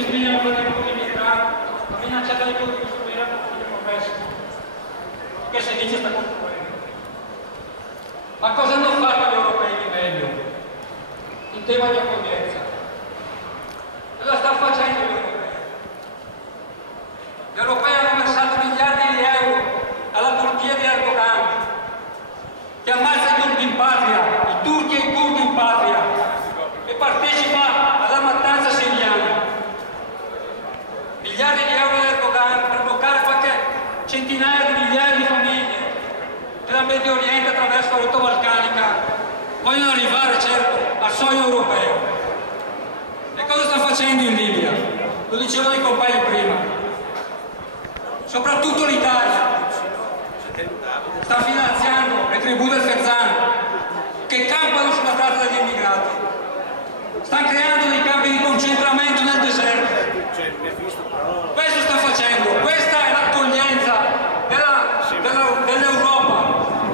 disciplina per i immigrati, la minacciata di costruire il progresso, che si dice sta costruendo. Ma cosa hanno fatto gli europei di meglio in tema di accoglienza? Cosa stanno facendo gli europei? Gli europei hanno versato miliardi di euro alla Turchia di Erdogan, che ammazza i turchi in patria, i turchi e i curdi in patria, e partecipa alla mattanza siriana. Miliardi di euro di Erdogan per bloccare qualche centinaia di migliaia di famiglie della Medio Oriente attraverso la rotta balcanica. Vogliono arrivare, certo, al sogno europeo. E cosa sta facendo in Libia? Lo dicevano i compagni prima. Soprattutto l'Italia sta finanziando le tribù del Fezzan che campano sulla tratta degli immigrati. Stanno creando dei campi di concentramento nel deserto. Questo sta facendo, questa è l'accoglienza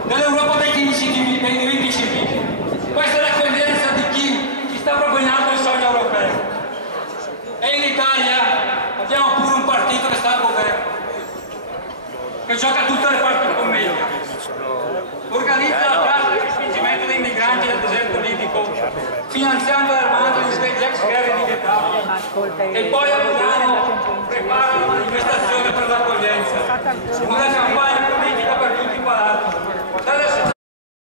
dell'Europa dei diritti civili. Questa è l'accoglienza di chi sta proponendo il sogno europeo. E in Italia abbiamo pure un partito che sta al governo, che gioca tutte le parti con meglio. Organizza la tratta e il respingimento dei migranti nel deserto libico, finanziando e armando gli ex guerre di Vietnam. E poi a Milano prepara